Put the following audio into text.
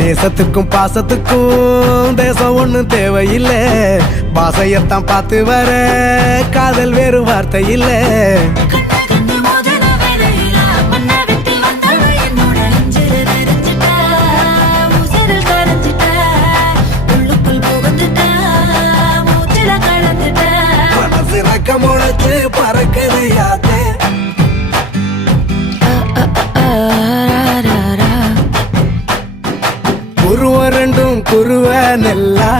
நேசத்துக்கும் பாசத்துக்கும் தேசம் ஒண்ணும் தேவையில்லை. பாசையத்தான் பார்த்து வர காதல் வேறு வார்த்தை இல்லை. முளைச்சு பறக்குது யாத்தே. குருவ ரெண்டும் குருவ நெல்லா